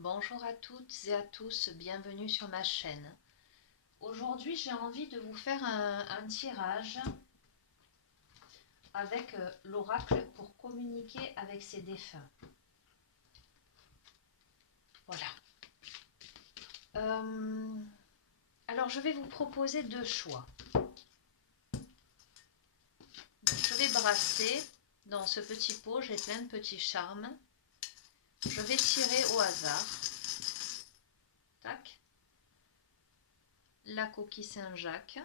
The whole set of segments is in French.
Bonjour à toutes et à tous, bienvenue sur ma chaîne. Aujourd'hui, j'ai envie de vous faire un tirage avec l'oracle pour communiquer avec ses défunts. Voilà. Alors, je vais vous proposer deux choix. Je vais brasser dans ce petit pot, j'ai plein de petits charmes. Je vais tirer au hasard. Tac. La coquille Saint-Jacques.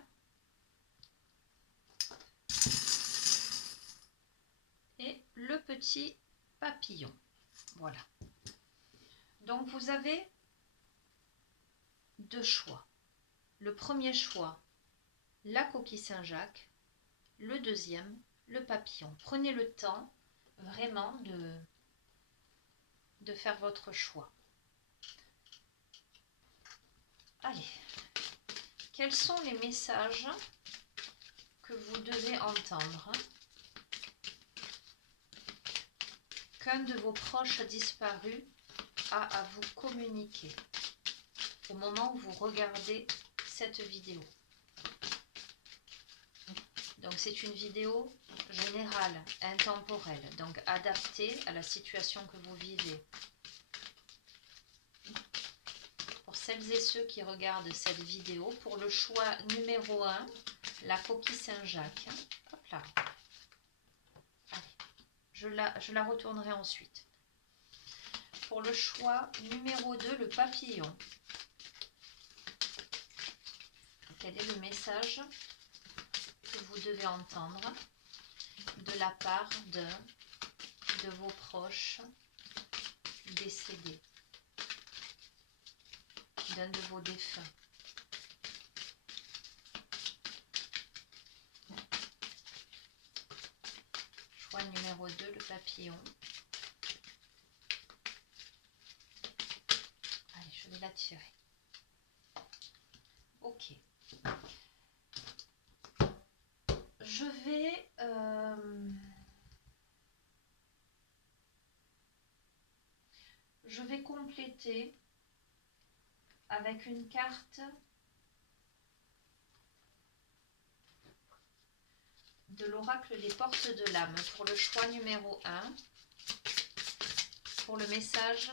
Et le petit papillon. Voilà. Donc vous avez deux choix. Le premier choix, la coquille Saint-Jacques. Le deuxième, le papillon. Prenez le temps vraiment de faire votre choix. Allez, quels sont les messages que vous devez entendre qu'un de vos proches disparus a à vous communiquer au moment où vous regardez cette vidéo? Donc c'est une vidéo générale, intemporelle, donc adaptée à la situation que vous vivez. Pour celles et ceux qui regardent cette vidéo, pour le choix numéro 1, la coquille Saint-Jacques. Hop là. Allez, je la retournerai ensuite. Pour le choix numéro 2, le papillon. Quel est le message que vous devez entendre de la part de vos proches décédés, d'un de vos défunts? Choix numéro 2, le papillon. Allez, je vais la tirer. Ok. Je vais compléter avec une carte de l'oracle des portes de l'âme pour le choix numéro 1, pour le message,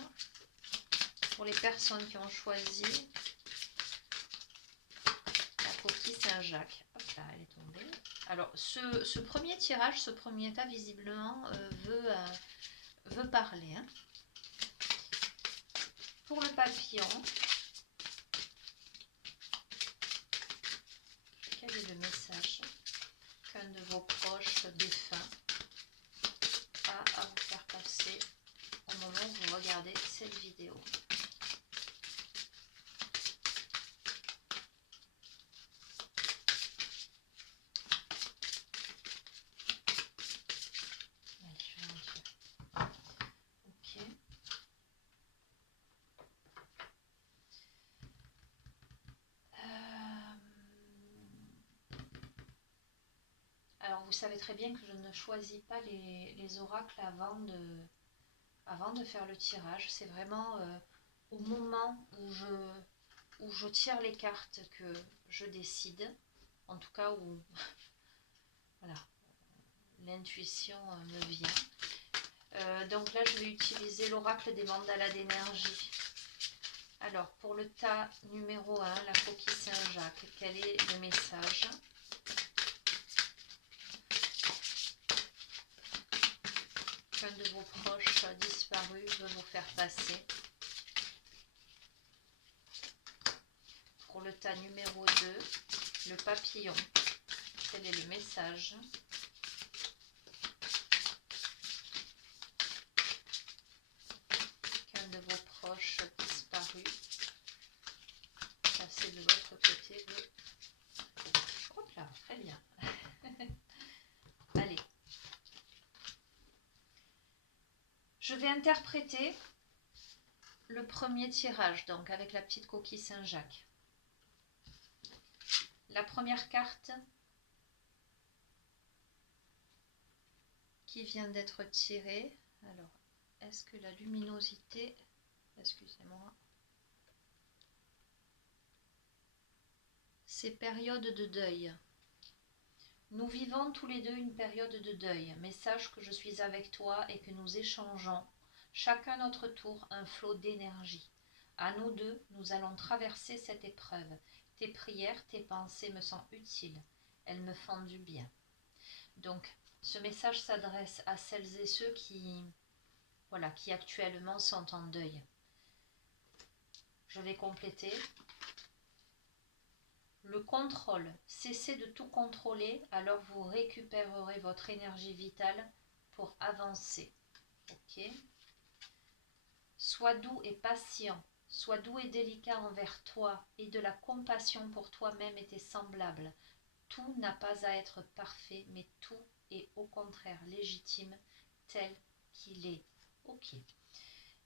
pour les personnes qui ont choisi la coquille Saint-Jacques. Hop là, elle est tombée. Alors, ce premier tirage, ce premier tas, visiblement, veut parler. Hein. Pour le papillon, quel est le message qu'un de vos proches défunts a à vous faire passer au moment où vous regardez cette vidéo? Alors vous savez très bien que je ne choisis pas les oracles avant de faire le tirage. C'est vraiment au moment où je tire les cartes que je décide. En tout cas où voilà, l'intuition me vient. Donc là je vais utiliser l'oracle des mandalas d'énergie. Alors pour le tas numéro 1, la coquille Saint-Jacques, quel est le message qu'un de vos proches disparus veut vous faire passer? Pour le tas numéro 2, le papillon, quel est le message qu'un de vos proches disparus passé de votre côté veut... Hop là, très bien. Allez. Je vais interpréter le premier tirage, donc avec la petite coquille Saint-Jacques. La première carte qui vient d'être tirée. Alors, est-ce que la luminosité excusez-moi. Ces périodes de deuil. Nous vivons tous les deux une période de deuil, mais sache que je suis avec toi et que nous échangeons, chacun notre tour, un flot d'énergie. À nous deux, nous allons traverser cette épreuve. Tes prières, tes pensées me sont utiles. Elles me font du bien. Donc, ce message s'adresse à celles et ceux qui actuellement sont en deuil. Je vais compléter. Le contrôle. Cessez de tout contrôler, alors vous récupérerez votre énergie vitale pour avancer. Ok. Sois doux et patient. Sois doux et délicat envers toi et de la compassion pour toi-même et tes semblables. Tout n'a pas à être parfait, mais tout est au contraire légitime tel qu'il est. Ok.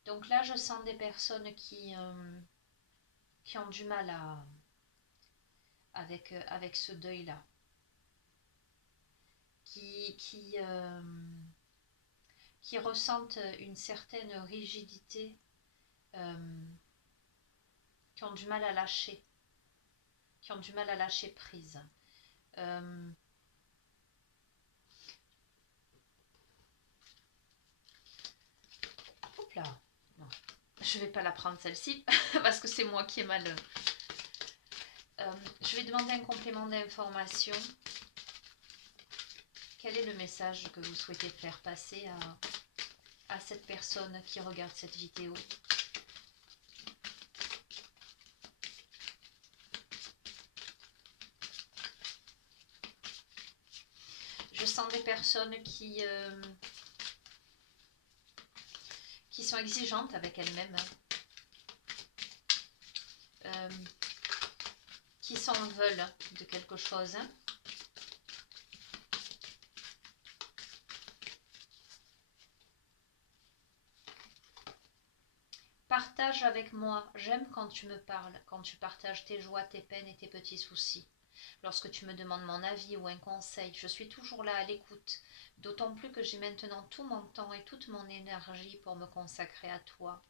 Donc là, je sens des personnes qui ont du mal avec ce deuil-là. Qui ressentent une certaine rigidité, qui ont du mal à lâcher, prise. Hop là, non, je vais pas la prendre celle-ci parce que c'est moi qui ai mal. Je vais demander un complément d'information. Quel est le message que vous souhaitez faire passer à cette personne qui regarde cette vidéo? Je sens des personnes qui sont exigeantes avec elles-mêmes, qui s'en veulent de quelque chose. Partage avec moi, j'aime quand tu me parles, quand tu partages tes joies, tes peines et tes petits soucis. Lorsque tu me demandes mon avis ou un conseil, je suis toujours là à l'écoute, d'autant plus que j'ai maintenant tout mon temps et toute mon énergie pour me consacrer à toi.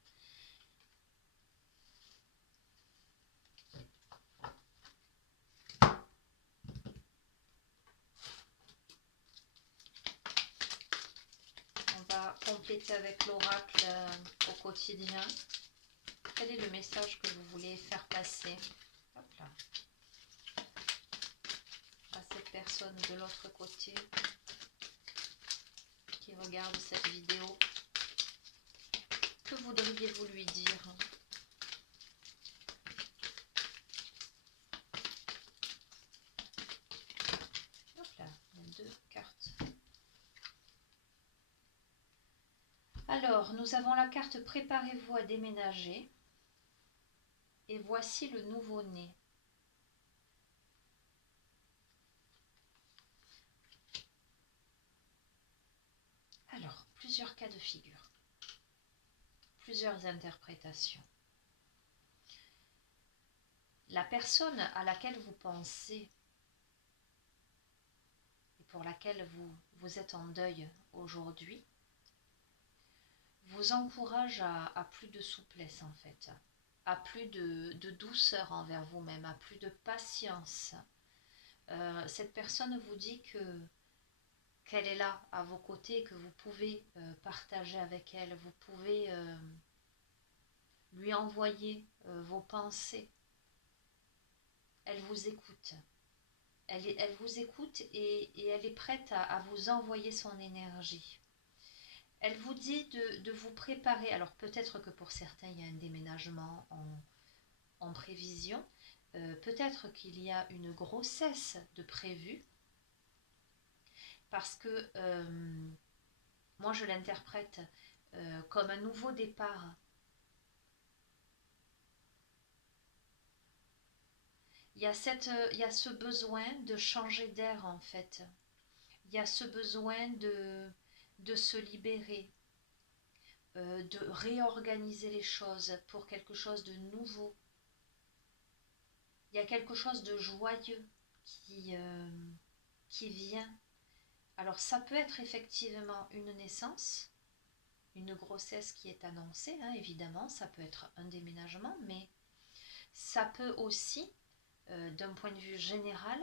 On va compléter avec l'oracle au quotidien. Quel est le message que vous voulez faire passer? Hop là. À cette personne de l'autre côté qui regarde cette vidéo. Que voudriez-vous lui dire? Hop là, il y a 2 cartes. Alors, nous avons la carte Préparez-vous à déménager. Et voici le nouveau-né. Alors, plusieurs cas de figure. Plusieurs interprétations. La personne à laquelle vous pensez et pour laquelle vous êtes en deuil aujourd'hui vous encourage à plus de souplesse en fait, à plus de douceur envers vous-même, à plus de patience. Cette personne vous dit qu'elle est là à vos côtés, que vous pouvez partager avec elle, vous pouvez lui envoyer vos pensées. Elle vous écoute. Elle vous écoute et elle est prête à vous envoyer son énergie. Elle vous dit de vous préparer. Alors peut-être que pour certains, il y a un déménagement en prévision. Peut-être qu'il y a une grossesse de prévue. Parce que moi, je l'interprète comme un nouveau départ. Il y a ce besoin de changer d'air en fait. Il y a ce besoin de se libérer, de réorganiser les choses pour quelque chose de nouveau. Il y a quelque chose de joyeux qui vient. Alors ça peut être effectivement une naissance, une grossesse qui est annoncée, hein, évidemment, ça peut être un déménagement, mais ça peut aussi, d'un point de vue général,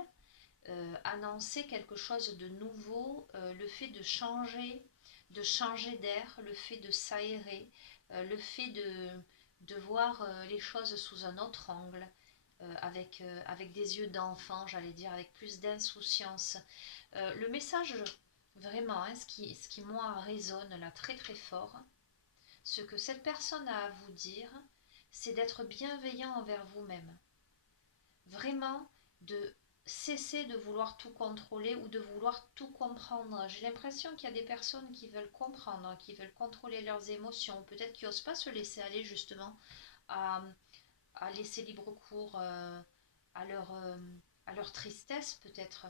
annoncer quelque chose de nouveau, le fait de changer d'air, le fait de s'aérer, le fait de voir les choses sous un autre angle, avec des yeux d'enfant, j'allais dire, avec plus d'insouciance. Le message, vraiment, hein, ce qui moi résonne là très très fort, ce que cette personne a à vous dire, c'est d'être bienveillant envers vous-même. Vraiment, de cesser de vouloir tout contrôler ou de vouloir tout comprendre. J'ai l'impression qu'il y a des personnes qui veulent comprendre, qui veulent contrôler leurs émotions, peut-être qui n'osent pas se laisser aller justement à, à laisser libre cours à, à leur tristesse peut-être,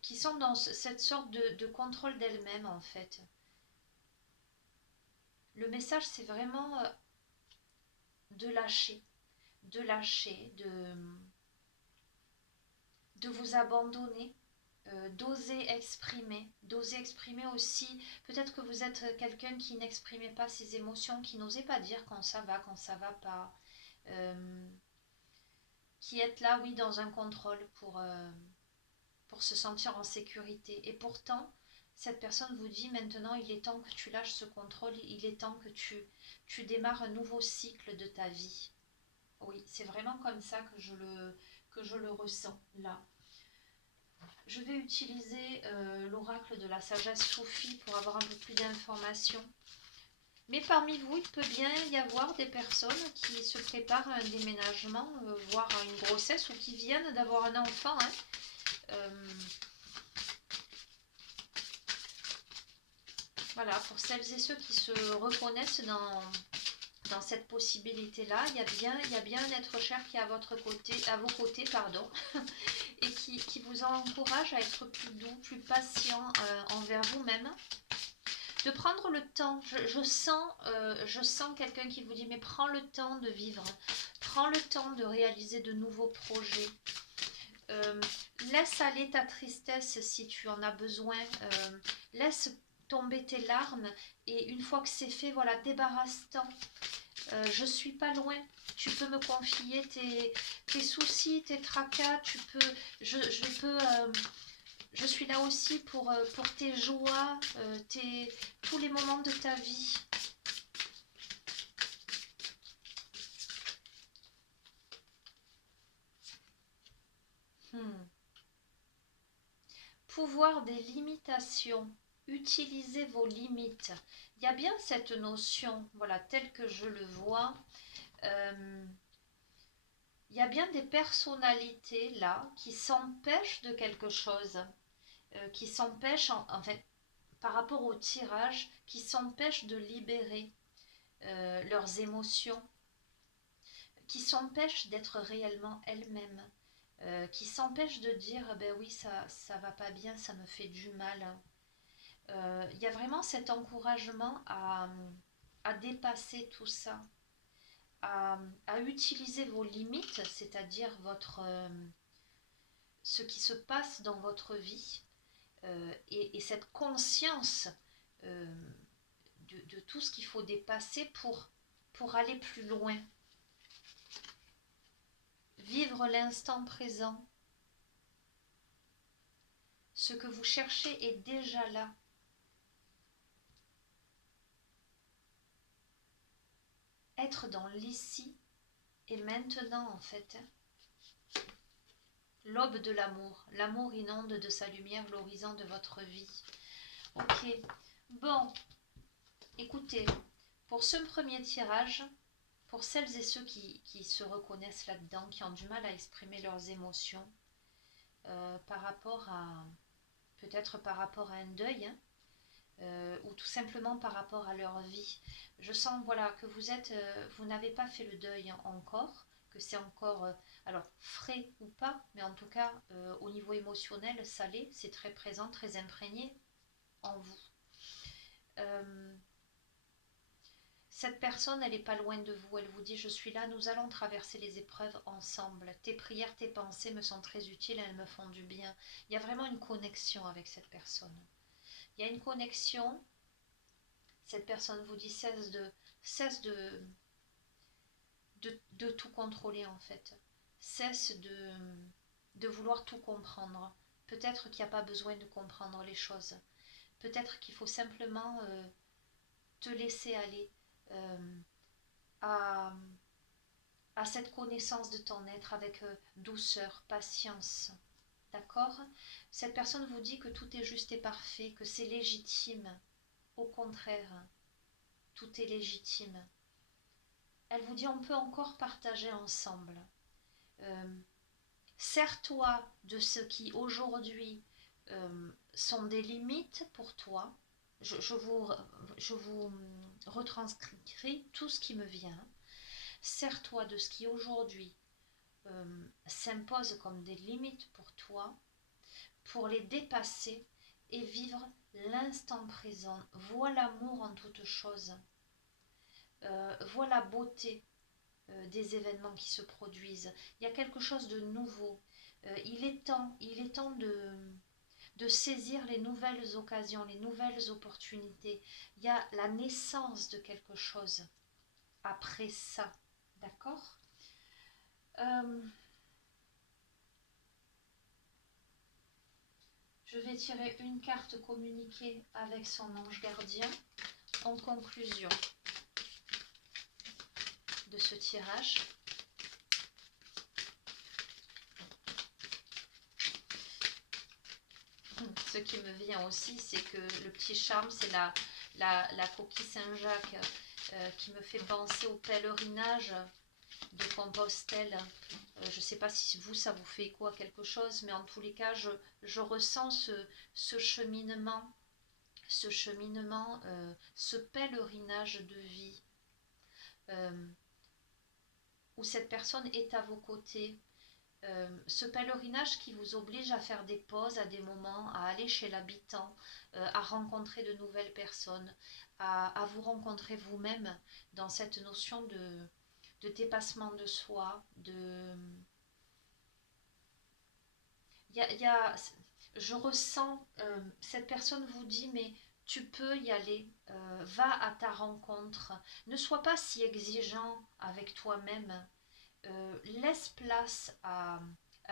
qui sont dans cette sorte de contrôle d'elles-mêmes en fait. Le message c'est vraiment de lâcher, de lâcher, de vous abandonner, d'oser exprimer aussi, peut-être que vous êtes quelqu'un qui n'exprimait pas ses émotions, qui n'osait pas dire quand ça va pas, qui est là, oui, dans un contrôle pour se sentir en sécurité. Et pourtant, cette personne vous dit maintenant, il est temps que tu lâches ce contrôle, il est temps que tu démarres un nouveau cycle de ta vie. Oui, c'est vraiment comme ça que je le ressens là. Je vais utiliser l'oracle de la sagesse soufie pour avoir un peu plus d'informations. Mais parmi vous, il peut bien y avoir des personnes qui se préparent à un déménagement, voire à une grossesse, ou qui viennent d'avoir un enfant. Hein. Voilà, pour celles et ceux qui se reconnaissent dans cette possibilité-là, il y a bien un être cher qui est à vos côtés, pardon, et qui vous encourage à être plus doux, plus patient envers vous-même. De prendre le temps, je sens quelqu'un qui vous dit mais prends le temps de vivre, prends le temps de réaliser de nouveaux projets. Laisse aller ta tristesse si tu en as besoin, laisse tomber tes larmes et une fois que c'est fait, voilà, débarrasse-t'en. Je suis pas loin, tu peux me confier tes soucis, tes tracas, je suis là aussi pour tes joies, tous les moments de ta vie. Pouvoir des limitations. Utilisez vos limites. Il y a bien cette notion, voilà, telle que je le vois. Il y a bien des personnalités là qui s'empêchent de quelque chose, qui s'empêchent, en fait, par rapport au tirage, qui s'empêchent de libérer leurs émotions, qui s'empêchent d'être réellement elles-mêmes, qui s'empêchent de dire ben oui, ça va pas bien, ça me fait du mal. Il y a vraiment cet encouragement à dépasser tout ça, à utiliser vos limites, c'est-à-dire ce qui se passe dans votre vie, et cette conscience de tout ce qu'il faut dépasser pour aller plus loin. Vivre l'instant présent. Ce que vous cherchez est déjà là. Être dans l'ici et maintenant en fait. L'aube de l'amour. L'amour inonde de sa lumière l'horizon de votre vie. Ok. Bon. Écoutez, pour ce premier tirage, pour celles et ceux qui se reconnaissent là-dedans, qui ont du mal à exprimer leurs émotions, par rapport à, peut-être par rapport à un deuil, hein, ou tout simplement par rapport à leur vie. Je sens, voilà, que vous n'avez pas fait le deuil encore, que c'est encore, alors frais ou pas, mais en tout cas au niveau émotionnel, ça l'est, c'est très présent, très imprégné en vous. Cette personne, elle n'est pas loin de vous, elle vous dit je suis là, nous allons traverser les épreuves ensemble. Tes prières, tes pensées me sont très utiles, elles me font du bien. Il y a vraiment une connexion avec cette personne. Il y a une connexion Cette personne vous dit cesse de tout contrôler en fait. Cesse de vouloir tout comprendre. Peut-être qu'il n'y a pas besoin de comprendre les choses. Peut-être qu'il faut simplement te laisser aller à, à cette connaissance de ton être avec douceur, patience. D'accord? Cette personne vous dit que tout est juste et parfait, que c'est légitime. Au contraire, tout est légitime. Elle vous dit on peut encore partager ensemble. Sers-toi de ce qui aujourd'hui sont des limites pour toi. Je vous retranscris tout ce qui me vient. Sers-toi de ce qui aujourd'hui s'impose comme des limites pour toi, pour les dépasser et vivre l'instant présent. Vois l'amour en toute chose. Vois la beauté des événements qui se produisent. Il y a quelque chose de nouveau. Il est temps de saisir les nouvelles occasions, les nouvelles opportunités. Il y a la naissance de quelque chose après ça. D'accord? Je vais tirer une carte communiquée avec son ange gardien en conclusion de ce tirage. Ce qui me vient aussi, c'est que le petit charme, c'est la coquille Saint-Jacques qui me fait penser au pèlerinage de Compostelle. Je ne sais pas si vous, ça vous fait écho à quelque chose, mais en tous les cas, je ressens ce cheminement, ce pèlerinage de vie, où cette personne est à vos côtés. Ce pèlerinage qui vous oblige à faire des pauses à des moments, à aller chez l'habitant, à rencontrer de nouvelles personnes, à vous rencontrer vous-même dans cette notion de dépassement de soi, je ressens, cette personne vous dit, mais tu peux y aller, va à ta rencontre, ne sois pas si exigeant avec toi-même, laisse place à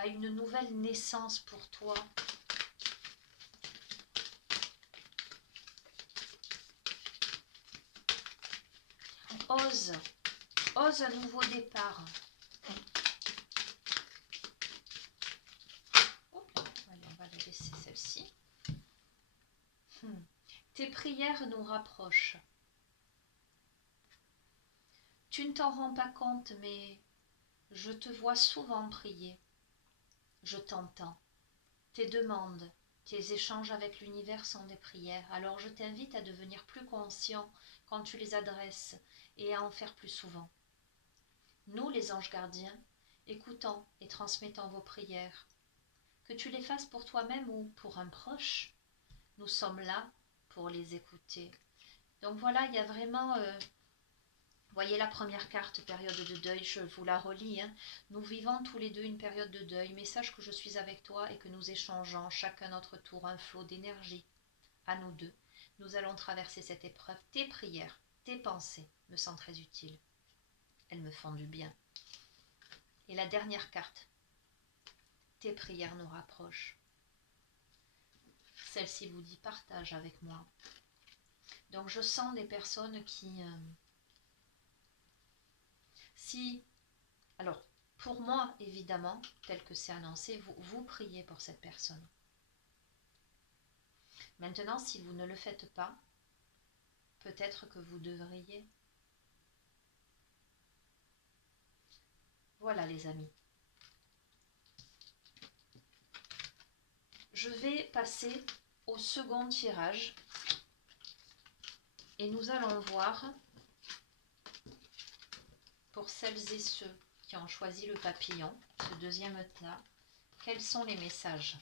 une nouvelle naissance pour toi. Ose un nouveau départ. Allez, on va la laisser celle-ci. Tes prières nous rapprochent. Tu ne t'en rends pas compte, mais je te vois souvent prier. Je t'entends. Tes demandes, tes échanges avec l'univers sont des prières. Alors je t'invite à devenir plus conscient quand tu les adresses et à en faire plus souvent. Nous, les anges gardiens, écoutons et transmettons vos prières. Que tu les fasses pour toi-même ou pour un proche, nous sommes là pour les écouter. Donc voilà, il y a vraiment... voyez la première carte, période de deuil, je vous la relis. Nous vivons tous les deux une période de deuil, mais sache que je suis avec toi et que nous échangeons chacun notre tour un flot d'énergie. À nous deux, nous allons traverser cette épreuve. Tes prières, tes pensées me sont très utiles. Elles me font du bien. Et la dernière carte, tes prières nous rapprochent. Celle-ci vous dit partage avec moi. Donc je sens des personnes qui... Alors, pour moi, évidemment, tel que c'est annoncé, vous priez pour cette personne. Maintenant, si vous ne le faites pas, peut-être que vous devriez. Voilà les amis. Je vais passer au second tirage et nous allons voir, pour celles et ceux qui ont choisi le papillon, ce deuxième tas, quels sont les messages.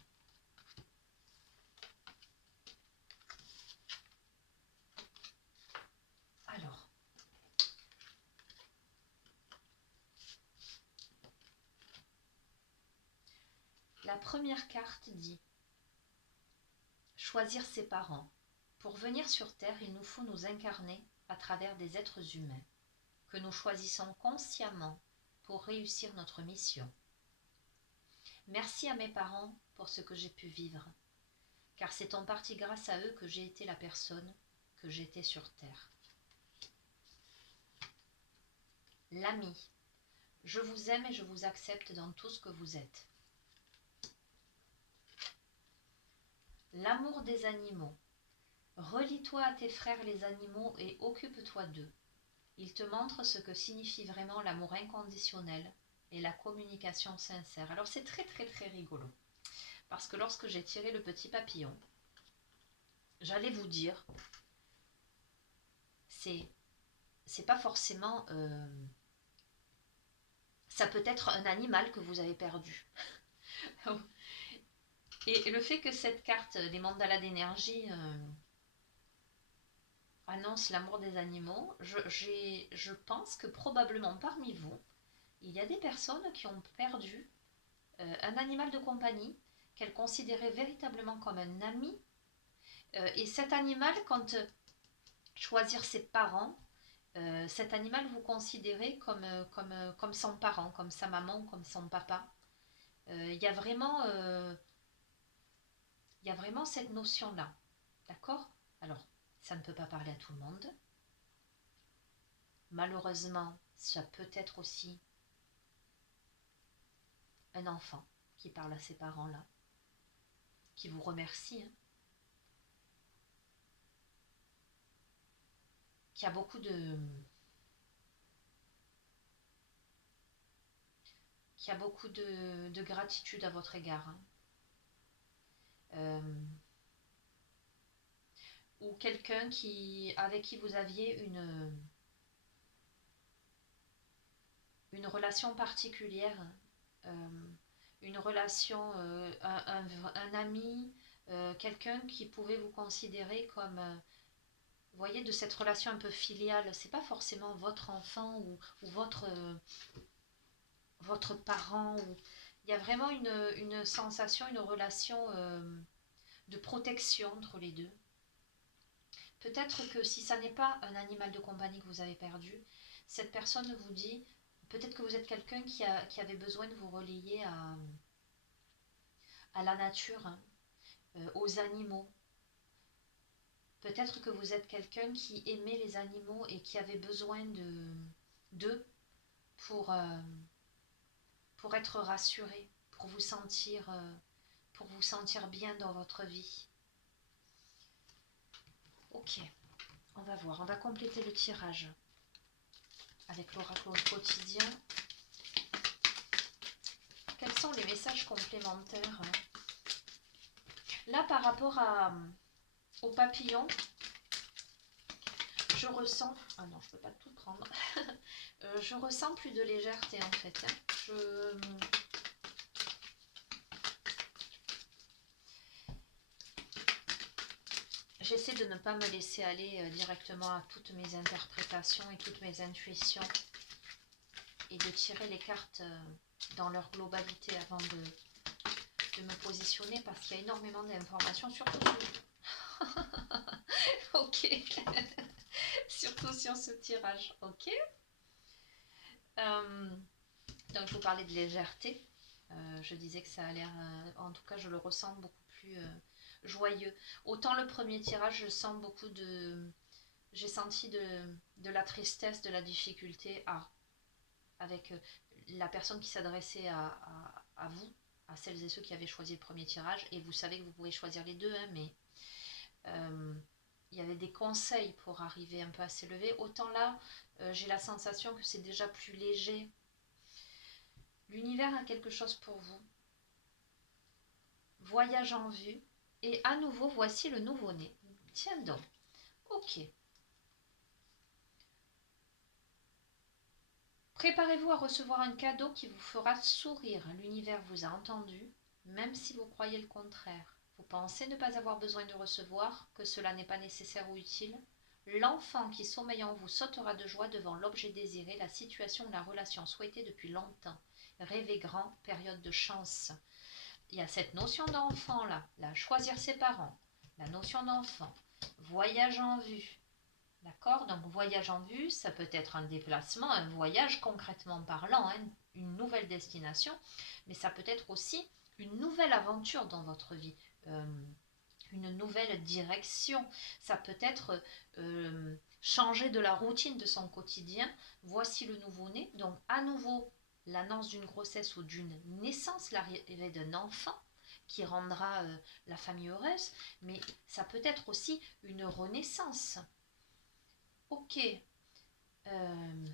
Alors, la première carte dit « Choisir ses parents ». Pour venir sur Terre, il nous faut nous incarner à travers des êtres humains que nous choisissons consciemment pour réussir notre mission. Merci à mes parents pour ce que j'ai pu vivre, car c'est en partie grâce à eux que j'ai été la personne que j'étais sur Terre. L'ami, je vous aime et je vous accepte dans tout ce que vous êtes. L'amour des animaux. Relie-toi à tes frères les animaux et occupe-toi d'eux. Ils te montrent ce que signifie vraiment l'amour inconditionnel et la communication sincère. Alors c'est très très très rigolo. Parce que lorsque j'ai tiré le petit papillon, j'allais vous dire, c'est pas forcément... ça peut être un animal que vous avez perdu. Et le fait que cette carte des mandalas d'énergie annonce l'amour des animaux, je pense que probablement parmi vous, il y a des personnes qui ont perdu un animal de compagnie qu'elles considéraient véritablement comme un ami. Et cet animal, quand choisir ses parents, cet animal vous considérez comme son parent, comme sa maman, comme son papa. Il y a vraiment cette notion-là. D'accord? Alors, ça ne peut pas parler à tout le monde. Malheureusement, ça peut être aussi un enfant qui parle à ses parents-là, qui vous remercie, hein, qui a beaucoup de gratitude à votre égard. Hein. Ou quelqu'un avec qui vous aviez une relation particulière, une relation, un ami, quelqu'un qui pouvait vous considérer comme, vous voyez, de cette relation un peu filiale. C'est pas forcément votre enfant ou votre parent. Il y a vraiment une sensation, une relation de protection entre les deux. Peut-être que si ça n'est pas un animal de compagnie que vous avez perdu, cette personne vous dit, peut-être que vous êtes quelqu'un qui avait besoin de vous relier à la nature, hein, aux animaux. Peut-être que vous êtes quelqu'un qui aimait les animaux et qui avait besoin d'eux pour être rassuré, pour vous sentir bien dans votre vie. Ok, on va voir, on va compléter le tirage avec l'oracle quotidien. Quels sont les messages complémentaires? Là, par rapport au papillon, je ressens... Ah non, je ne peux pas tout prendre. Je ressens plus de légèreté en fait. Hein. J'essaie de ne pas me laisser aller directement à toutes mes interprétations et toutes mes intuitions et de tirer les cartes dans leur globalité avant de me positionner parce qu'il y a énormément d'informations, surtout sur... Ok. Surtout sur ce tirage, ok. Donc je vous parlais de légèreté. Je disais que ça a l'air, en tout cas je le ressens beaucoup plus joyeux. Autant le premier tirage, je sens beaucoup j'ai senti de la tristesse, de la difficulté avec la personne qui s'adressait à vous, à celles et ceux qui avaient choisi le premier tirage. Et vous savez que vous pouvez choisir les deux, hein, mais il y avait des conseils pour arriver un peu à s'élever. Autant là, j'ai la sensation que c'est déjà plus léger. L'univers a quelque chose pour vous. Voyage en vue. Et à nouveau, voici le nouveau-né. Tiens donc. Ok. Préparez-vous à recevoir un cadeau qui vous fera sourire. L'univers vous a entendu, même si vous croyez le contraire. Vous pensez ne pas avoir besoin de recevoir, que cela n'est pas nécessaire ou utile. L'enfant qui sommeille en vous sautera de joie devant l'objet désiré, la situation ou la relation souhaitée depuis longtemps. Rêvez grand, période de chance. Il y a cette notion d'enfant là, choisir ses parents, la notion d'enfant. Voyage en vue. D'accord? Donc voyage en vue, ça peut être un déplacement, un voyage concrètement parlant, hein, une nouvelle destination, mais ça peut être aussi une nouvelle aventure dans votre vie, une nouvelle direction. Ça peut être changer de la routine de son quotidien. Voici le nouveau-né, donc à nouveau l'annonce d'une grossesse ou d'une naissance, l'arrivée d'un enfant qui rendra la famille heureuse, mais ça peut être aussi une renaissance. Ok, hmm,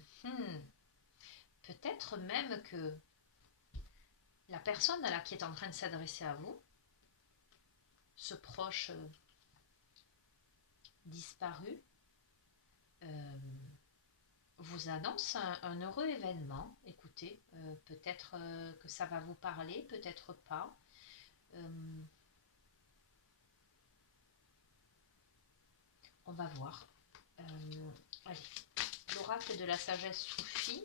peut-être même que la personne à la qui est en train de s'adresser à vous, ce proche disparu, vous annonce un heureux événement. Écoutez, peut-être que ça va vous parler, peut-être pas. On va voir. Allez, l'oracle de la sagesse soufie.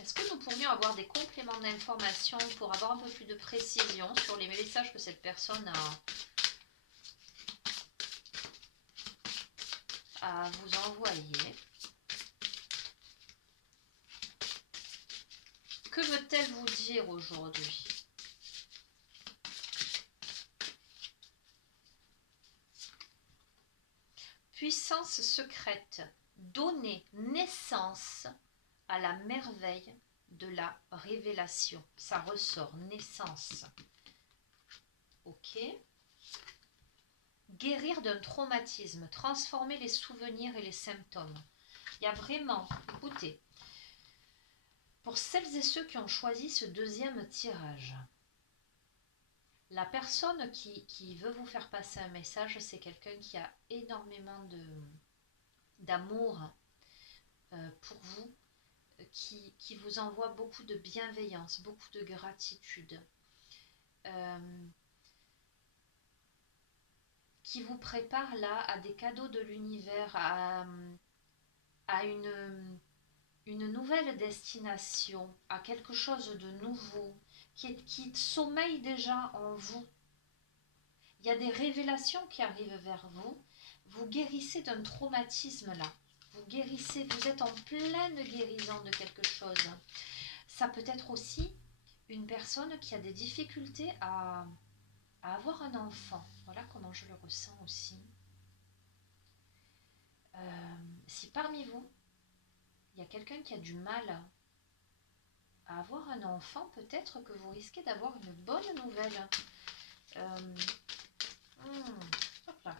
Est-ce que nous pourrions avoir des compléments d'information pour avoir un peu plus de précision sur les messages que cette personne a à vous envoyer? Que veut-elle vous dire aujourd'hui? Puissance secrète, donner naissance à la merveille de la révélation. Ça ressort, naissance. Ok. Guérir d'un traumatisme, transformer les souvenirs et les symptômes. Il y a vraiment, écoutez, pour celles et ceux qui ont choisi ce deuxième tirage, la personne qui veut vous faire passer un message, c'est quelqu'un qui a énormément d'amour pour vous, qui vous envoie beaucoup de bienveillance, beaucoup de gratitude, qui vous prépare là à des cadeaux de l'univers, à une nouvelle destination, à quelque chose de nouveau, qui sommeille déjà en vous. Il y a des révélations qui arrivent vers vous. Vous guérissez d'un traumatisme là. Vous guérissez, vous êtes en pleine guérison de quelque chose. Ça peut être aussi une personne qui a des difficultés à avoir un enfant. Voilà comment je le ressens aussi. Si parmi vous, il y a quelqu'un qui a du mal à avoir un enfant, peut-être que vous risquez d'avoir une bonne nouvelle. Hop là.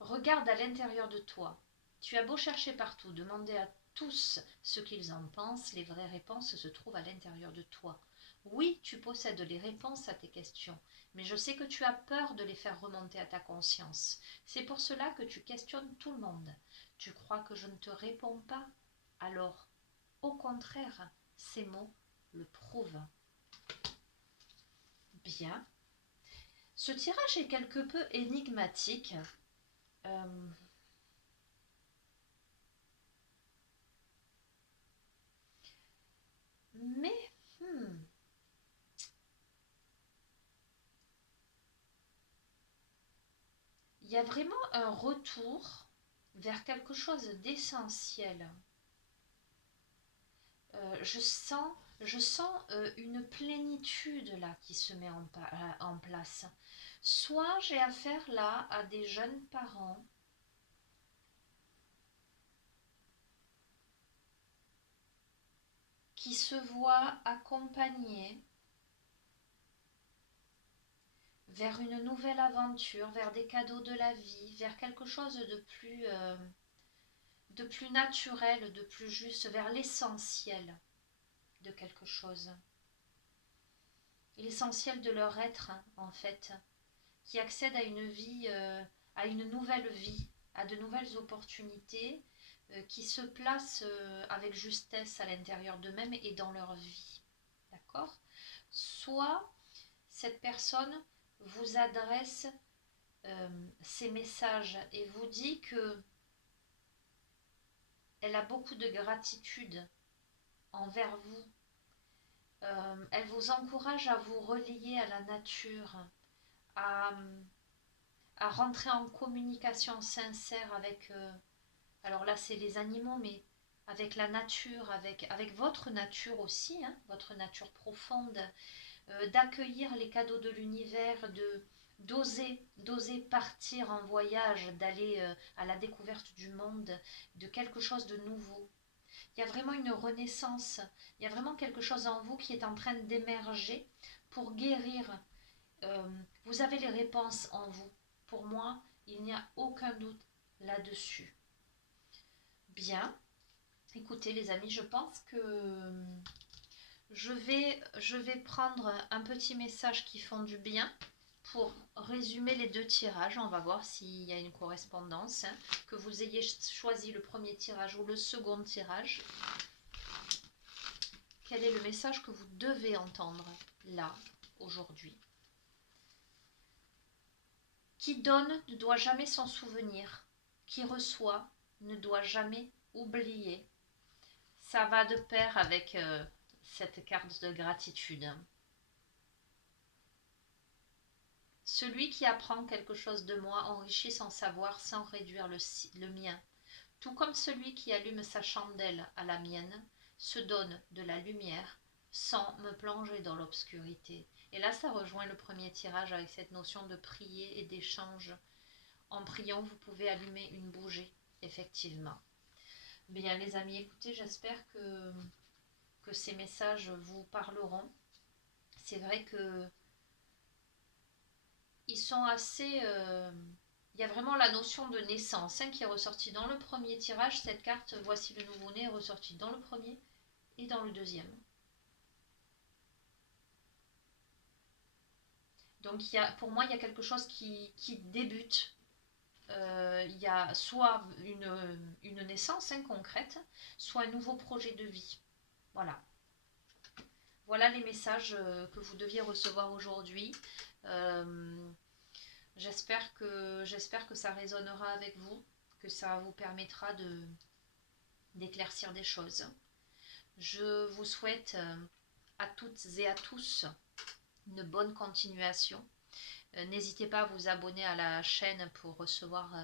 Regarde à l'intérieur de toi. Tu as beau chercher partout, demander à tous ce qu'ils en pensent, les vraies réponses se trouvent à l'intérieur de toi. Oui, tu possèdes les réponses à tes questions, mais je sais que tu as peur de les faire remonter à ta conscience. C'est pour cela que tu questionnes tout le monde. Tu crois que je ne te réponds pas? Alors, au contraire, ces mots le prouvent. Bien. Ce tirage est quelque peu énigmatique. Mais, il y a vraiment un retour vers quelque chose d'essentiel. Je sens une plénitude là qui se met en place. Soit j'ai affaire là à des jeunes parents qui se voient accompagnés vers une nouvelle aventure, vers des cadeaux de la vie, vers quelque chose de plus naturel, de plus juste, vers l'essentiel de quelque chose. L'essentiel de leur être, en fait, qui accèdent à une vie, à une nouvelle vie, à de nouvelles opportunités, qui se placent avec justesse à l'intérieur d'eux-mêmes et dans leur vie. D'accord? Soit cette personne vous adresse ces messages et vous dit que elle a beaucoup de gratitude envers vous. Elle vous encourage à vous relier à la nature, à à rentrer en communication sincère avec, alors là c'est les animaux, mais avec la nature, avec votre nature aussi, hein, votre nature profonde, d'accueillir les cadeaux de l'univers, d'oser partir en voyage, d'aller à la découverte du monde, de quelque chose de nouveau. Il y a vraiment une renaissance, il y a vraiment quelque chose en vous qui est en train d'émerger pour guérir. Vous avez les réponses en vous. Pour moi, il n'y a aucun doute là-dessus. Bien, écoutez les amis, je pense que je vais prendre un petit message qui font du bien pour résumer les deux tirages. On va voir s'il y a une correspondance, hein, que vous ayez choisi le premier tirage ou le second tirage. Quel est le message que vous devez entendre là, aujourd'hui? Qui donne ne doit jamais s'en souvenir. Qui reçoit ne doit jamais oublier. Ça va de pair avec cette carte de gratitude. Celui qui apprend quelque chose de moi enrichit son savoir sans réduire le mien. Tout comme celui qui allume sa chandelle à la mienne se donne de la lumière sans me plonger dans l'obscurité. Et là, ça rejoint le premier tirage avec cette notion de prier et d'échange. En priant, vous pouvez allumer une bougie, effectivement. Bien, les amis, écoutez, j'espère que ces messages vous parleront. C'est vrai que ils sont assez... il y a vraiment la notion de naissance, hein, qui est ressortie dans le premier tirage. Cette carte, voici le nouveau-né, est ressortie dans le premier et dans le deuxième. Donc pour moi, il y a quelque chose qui débute. Il y a soit une naissance, hein, concrète, soit un nouveau projet de vie. Voilà. Voilà les messages que vous deviez recevoir aujourd'hui. Euh, j'espère que ça résonnera avec vous, que ça vous permettra d'éclaircir des choses. Je vous souhaite à toutes et à tous une bonne continuation. N'hésitez pas à vous abonner à la chaîne pour recevoir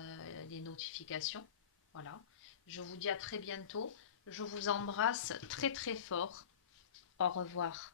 les notifications. Voilà. Je vous dis à très bientôt. Je vous embrasse très très fort. Au revoir.